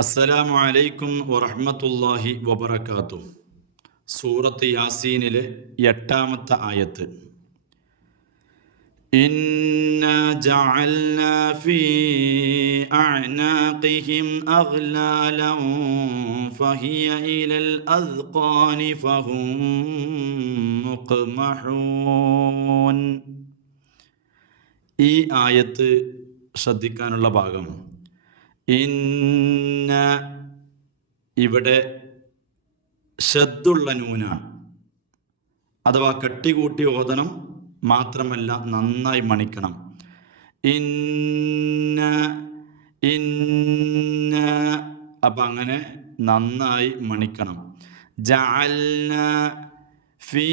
അസ്സലാമു അലൈക്കും വറഹ്മത്തുള്ളാഹി വബറകാതുഹു. സൂറത്ത് യാസീനിലെ 8-ാമത്തെ ആയത്ത്. ഇന്നാ ജഅൽനാ ഫീ അഅനാഖിഹിം അഗ്ലാലൻ ഫഹിയ ഇലൽ അദ്ഖാനി ഫഹും മുഖ്മഹൂൻ. ഈ ആയത്ത് ശ്രദ്ധിക്കാനുള്ള ഭാഗം, ഇന്ന ഇവിടെ ഷദ്ദുള്ള നൂനാണ്, അഥവാ കെട്ടികൂട്ടി ഓതണം, മാത്രമല്ല നന്നായി മണിക്കണം. ഇന്ന ഇന്ന അപ്പം അങ്ങനെ നന്നായി മണിക്കണം. ജഅൽന ഫീ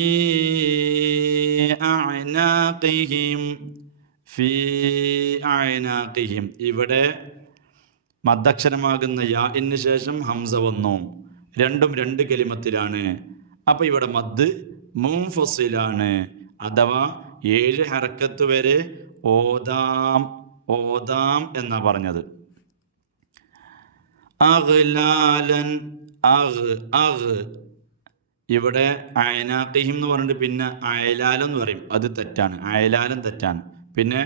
അഅനാഖിഹിം, ഫീ അഅനാഖിഹിം ഇവിടെ മദ്ദക്ഷരമാകുന്ന യാഇന് ശേഷം ഹംസ വന്നു. രണ്ടും രണ്ട് കലിമത്തിലാണ്. അപ്പോൾ ഇവിടെ മദ് മുൻഫസിലാണ്, അഥവാ 7 ഹറക്കത്ത് വരെ ഓതാം ഓതാം എന്നാ പറഞ്ഞത്. അഗ്ലാലൻ ഇവിടെ അയനാഖിഹിം എന്ന് പറഞ്ഞിട്ട് പിന്നെ അയലാലൻ എന്ന് പറയും, അത് തെറ്റാണ്. അയലാലൻ തെറ്റാണ്. പിന്നെ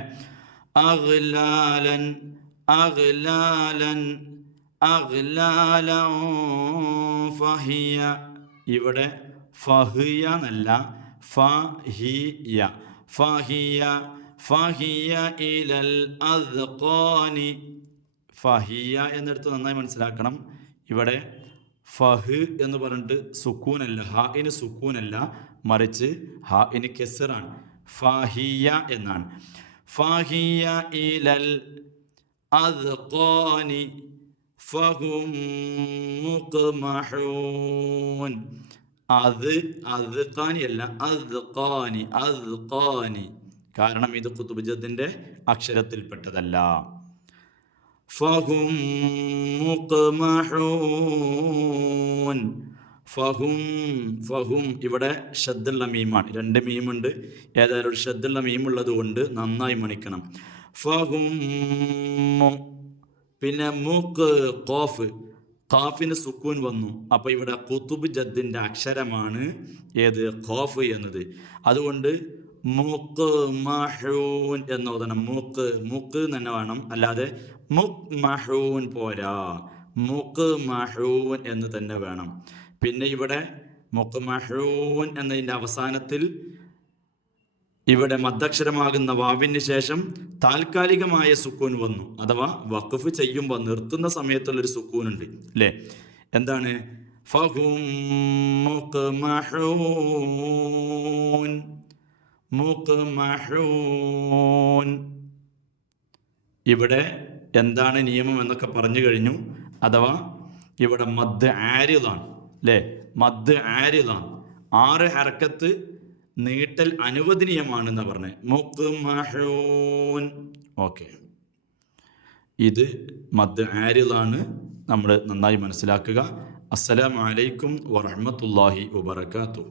അഗ്ലാലൻ അഗ്ലാലൻ അഗ്ലാലൻ ഫഹിയ, ഇവിടെ ഫഹിയ എന്നല്ല, ഫഹിയ ഫഹിയ ഫഹിയ ഇലൽ അദ്ഖാനി. ഫഹിയ എന്നെടുത്ത് നന്നായി മനസ്സിലാക്കണം. ഇവിടെ ഫഹ് എന്ന് പറഞ്ഞിട്ട് സുക്കൂനല്ല, ഹാഇന് സുക്കൂനല്ല, മറിച്ച് ഹാഇന് കെസറാണ്. ഫഹിയ എന്നാണ്. ഫഹിയ ഇലൽ അദ്ഖാനി ഫഹും മുഖ്മഹൂൻ. അദ്ഖാനി അല്ല, അദ്ഖാനി അദ്ഖാനി, കാരണം ഇത് ഖുതുബ് ജദ്ദിന്റെ അക്ഷരത്തിൽപ്പെട്ടതല്ല. ഫഹും മുഖ്മഹൂൻ. ഫഹും ഫഹും ഇവിടെ ഷദ്ദുള്ള മീമാണ്, 2 മീമുണ്ട്. ഏതായാലും ഒരു ഷദ്ദുള്ള മീമുള്ളത് കൊണ്ട് നന്നായി മണിക്കണം. ഫഹും, പിന്നെ മുഖ് ഖാഫ്, ഖാഫിന് സുക്കൂൻ വന്നു. അപ്പോൾ ഇവിടെ ഖുതുബ് ജദ്ദിൻ്റെ അക്ഷരമാണ് ഏത്, ഖാഫ് എന്നത്. അതുകൊണ്ട് മുഖ്മഹൂൻ എന്നോദനം. മുഖ് തന്നെ വേണം, അല്ലാതെ മുഖ്മഹൂൻ പോരാ, മുഖ്മഹൂൻ എന്ന് തന്നെ വേണം. പിന്നെ ഇവിടെ മുഖ്മഹൂൻ എന്നതിൻ്റെ അവസാനത്തിൽ ഇവിടെ മദ്ദക്ഷരമാകുന്ന വാവിന് ശേഷം താൽക്കാലികമായ സുക്കൂൻ വന്നു, അഥവാ വഖഫ് ചെയ്യുമ്പോൾ നിർത്തുന്ന സമയത്തുള്ളൊരു സുക്കൂനുണ്ട് അല്ലേ. എന്താണ്? ഫഹും മുഖ്മഹൂൻ മുഖ്മഹൂൻ. ഇവിടെ എന്താണ് നിയമം എന്നൊക്കെ പറഞ്ഞു കഴിഞ്ഞു. അഥവാ ഇവിടെ മദ് ആരിദാണ് അല്ലേ, മദ് ആരിദാണ്. 6 ഹർക്കത്ത് നീട്ടൽ അനുവദനീയമാണെന്ന് പറഞ്ഞത്. മുഖ്മഹൂൻ. ഓക്കെ, ഇത് മദ് ആരിദാണ്, നമ്മൾ നന്നായി മനസ്സിലാക്കുക. അസ്സലാമു അലൈക്കും വറഹ്മത്തുള്ളാഹി വബറകാതുഹു.